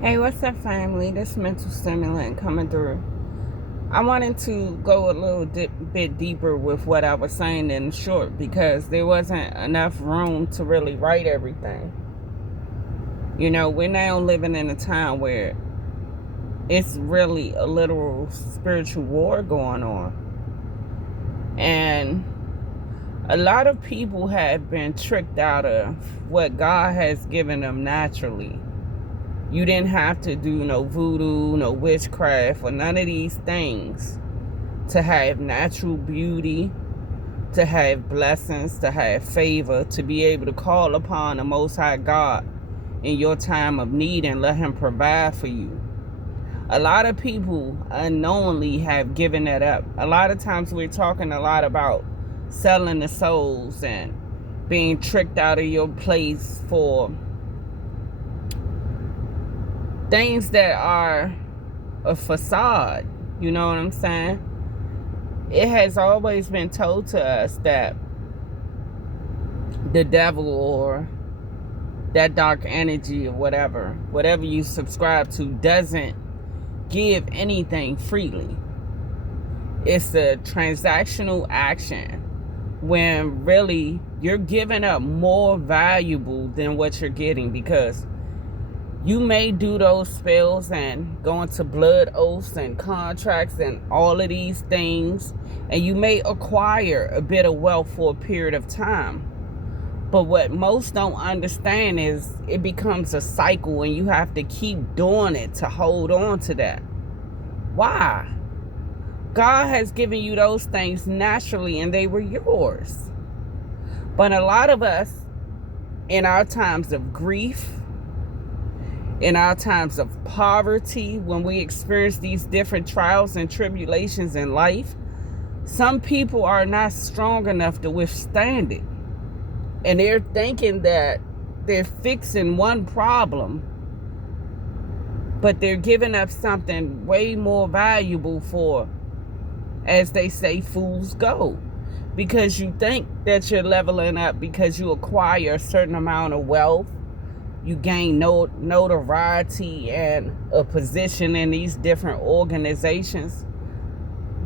Hey, what's up, family? This mental stimulant coming through. I wanted to go a little bit deeper with what I was saying in short because there wasn't enough room to really write everything. You know, we're now living in a time where it's really a literal spiritual war going on. And a lot of people have been tricked out of what God has given them naturally. You didn't have to do no voodoo, no witchcraft, or none of these things to have natural beauty, to have blessings, to have favor, to be able to call upon the Most High God in your time of need and let Him provide for you. A lot of people unknowingly have given that up. A lot of times we're talking a lot about selling the souls and being tricked out of your place for things that are a facade. You know what I'm saying? It has always been told to us that the devil or that dark energy or whatever you subscribe to doesn't give anything freely. It's a transactional action when really you're giving up more valuable than what you're getting, because you may do those spells and go into blood oaths and contracts and all of these things, and you may acquire a bit of wealth for a period of time. But what most don't understand is it becomes a cycle and you have to keep doing it to hold on to that. Why? God has given you those things naturally and they were yours. But a lot of us, in our times of grief, in our times of poverty, when we experience these different trials and tribulations in life, some people are not strong enough to withstand it. And they're thinking that they're fixing one problem, but they're giving up something way more valuable for, as they say, fool's gold. Because you think that you're leveling up because you acquire a certain amount of wealth, you gain notoriety and a position in these different organizations.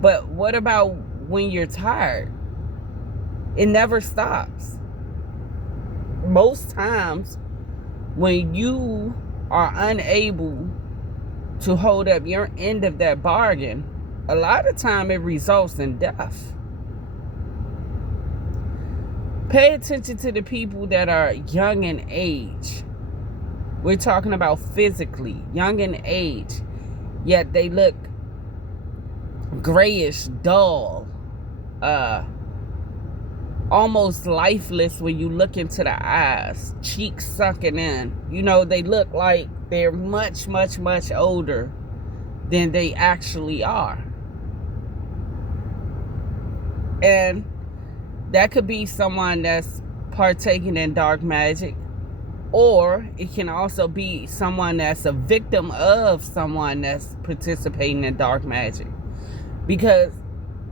But what about when you're tired? It never stops. Most times when you are unable to hold up your end of that bargain, a lot of time it results in death. Pay attention to the people that are young in age. We're talking about physically young in age, yet they look grayish, dull, almost lifeless when you look into the eyes, cheeks sunken in. You know, they look like they're much, much, much older than they actually are. And that could be someone that's partaking in dark magic. Or it can also be someone that's a victim of someone that's participating in dark magic. Because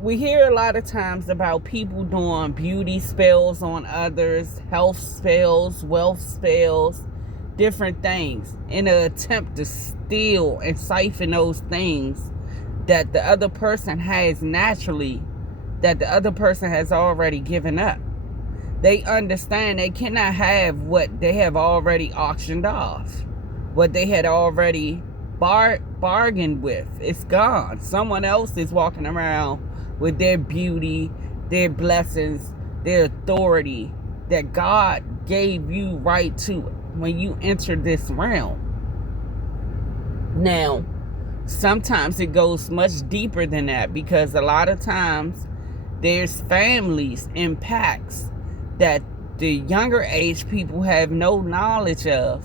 we hear a lot of times about people doing beauty spells on others, health spells, wealth spells, different things, in an attempt to steal and siphon those things that the other person has naturally, that the other person has already given up. They understand they cannot have what they have already auctioned off, what they had already bargained with. It's gone. Someone else is walking around with their beauty, their blessings, their authority that God gave you right to when you entered this realm. Now, sometimes it goes much deeper than that, because a lot of times there's families and pacts that the younger age people have no knowledge of,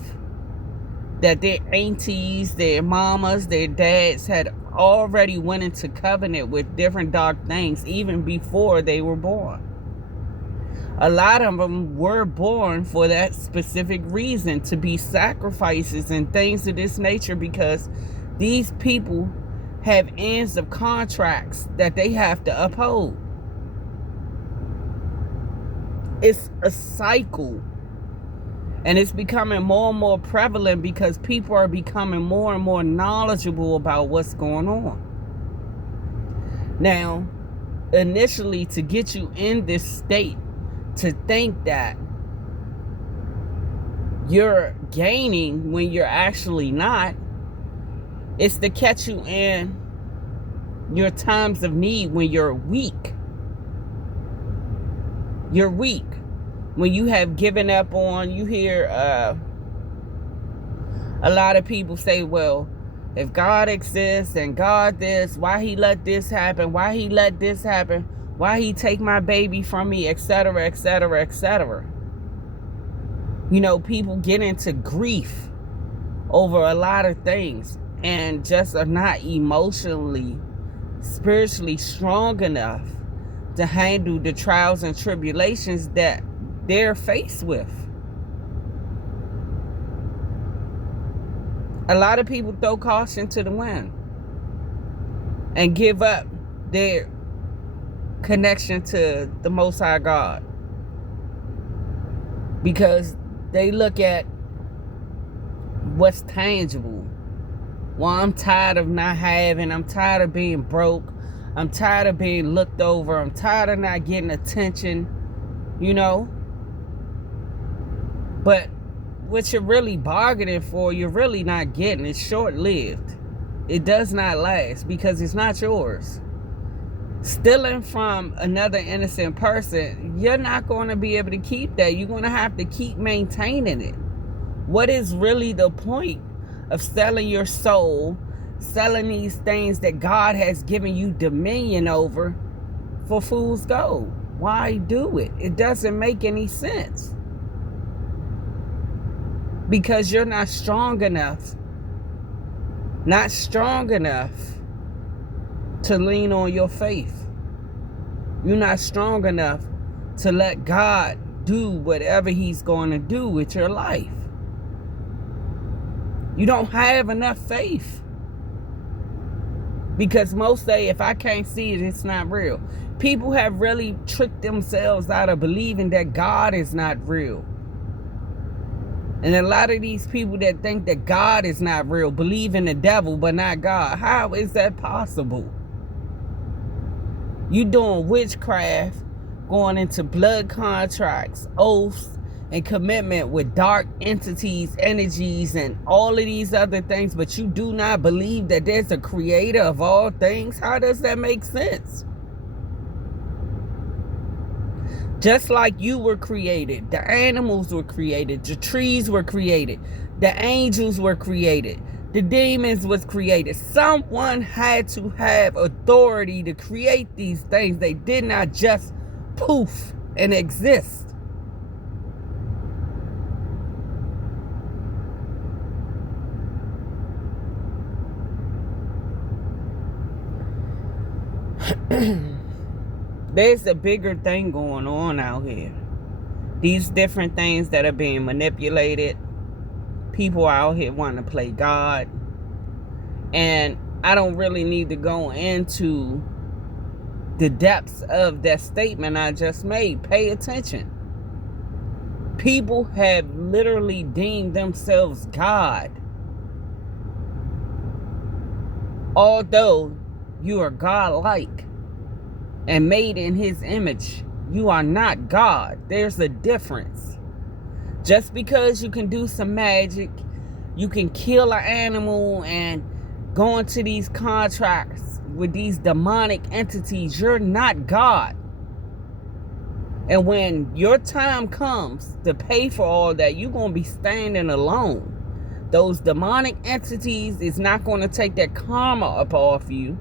that their aunties, their mamas, their dads had already went into covenant with different dark things even before they were born. A lot of them were born for that specific reason, to be sacrifices and things of this nature, because these people have ends of contracts that they have to uphold. It's a cycle. And it's becoming more and more prevalent because people are becoming more and more knowledgeable about what's going on. Now, initially, to get you in this state to think that you're gaining when you're actually not, it's to catch you in your times of need when you're weak. You're weak. When you have given up on, you hear a lot of people say, well, if God exists and God this, why he let this happen? Why he let this happen? Why he take my baby from me, etc., etc., etc. You know, people get into grief over a lot of things and just are not emotionally, spiritually strong enough to handle the trials and tribulations that they're faced with. A lot of people throw caution to the wind and give up their connection to the Most High God because they look at what's tangible. Well, I'm tired of not having. I'm tired of being broke. I'm tired of being looked over. I'm tired of not getting attention, you know. But what you're really bargaining for, you're really not getting. It's short-lived. It does not last because it's not yours. Stealing from another innocent person, you're not going to be able to keep that. You're going to have to keep maintaining it. What is really the point of selling your soul, selling these things that God has given you dominion over for fool's gold? Why do it? It doesn't make any sense. Because you're not strong enough to lean on your faith. You're not strong enough to let God do whatever he's going to do with your life. You don't have enough faith. Because most say, if I can't see it, it's not real. People have really tricked themselves out of believing that God is not real. And a lot of these people that think that God is not real believe in the devil but not God. How is that possible? You doing witchcraft, going into blood contracts, oaths, and commitment with dark entities, energies, and all of these other things, but you do not believe that there's a creator of all things? How does that make sense? Just like you were created, the animals were created, the trees were created, the angels were created, the demons was created. Someone had to have authority to create these things. They did not just poof and exist. There's a bigger thing going on out here. These different things that are being manipulated. People out here wanting to play God. And I don't really need to go into the depths of that statement I just made. Pay attention. People have literally deemed themselves God. Although you are God-like and made in his image, you are not God. There's a difference. Just because you can do some magic, you can kill an animal and go into these contracts with these demonic entities, you're not God. And when your time comes to pay for all that, you're going to be standing alone. Those demonic entities is not going to take that karma up off you.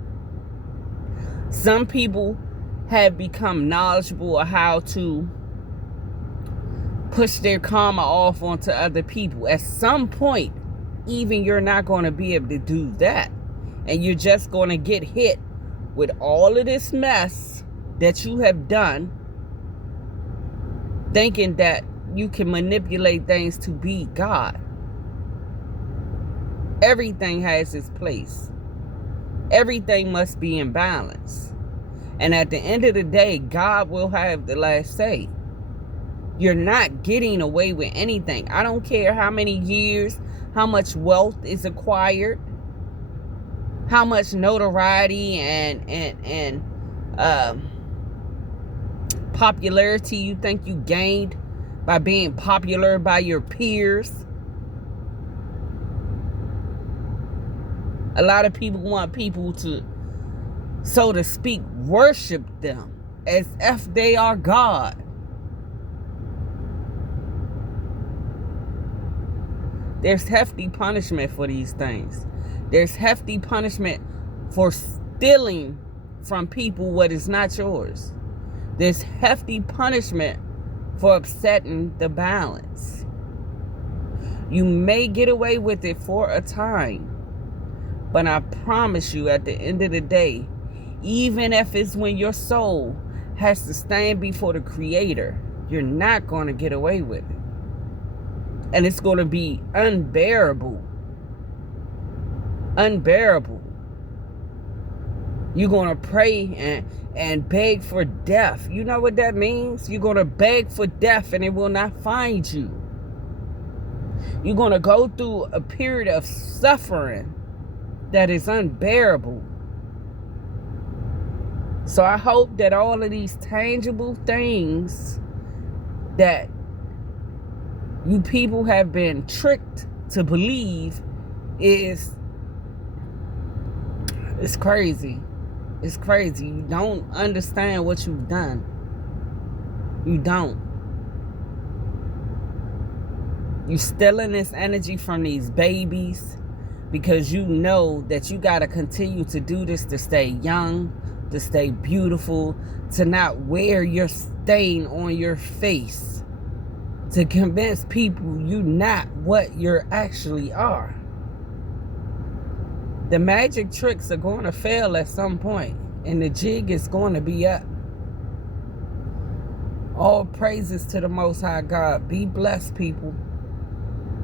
Some people have become knowledgeable of how to push their karma off onto other people. At some point, even you're not going to be able to do that. And you're just going to get hit with all of this mess that you have done, thinking that you can manipulate things to be God. Everything has its place. Everything must be in balance. And at the end of the day, God will have the last say. You're not getting away with anything. I don't care how many years, how much wealth is acquired, how much notoriety and popularity you think you gained by being popular by your peers. A lot of people want people to, so to speak, worship them as if they are God. There's hefty punishment for these things. There's hefty punishment for stealing from people what is not yours. There's hefty punishment for upsetting the balance. You may get away with it for a time, but I promise you, at the end of the day, even if it's when your soul has to stand before the Creator, you're not going to get away with it. And it's going to be unbearable. Unbearable. You're going to pray and beg for death. You know what that means? You're going to beg for death and it will not find you. You're going to go through a period of suffering that is unbearable. So I hope that all of these tangible things that you people have been tricked to believe it's crazy. It's crazy. You don't understand what you've done. You don't. You're stealing this energy from these babies because you know that you got to continue to do this to stay young, to stay beautiful, to not wear your stain on your face, to convince people you not what you actually are. The magic tricks are going to fail at some point, and the jig is going to be up. All praises to the Most High God. Be blessed, people.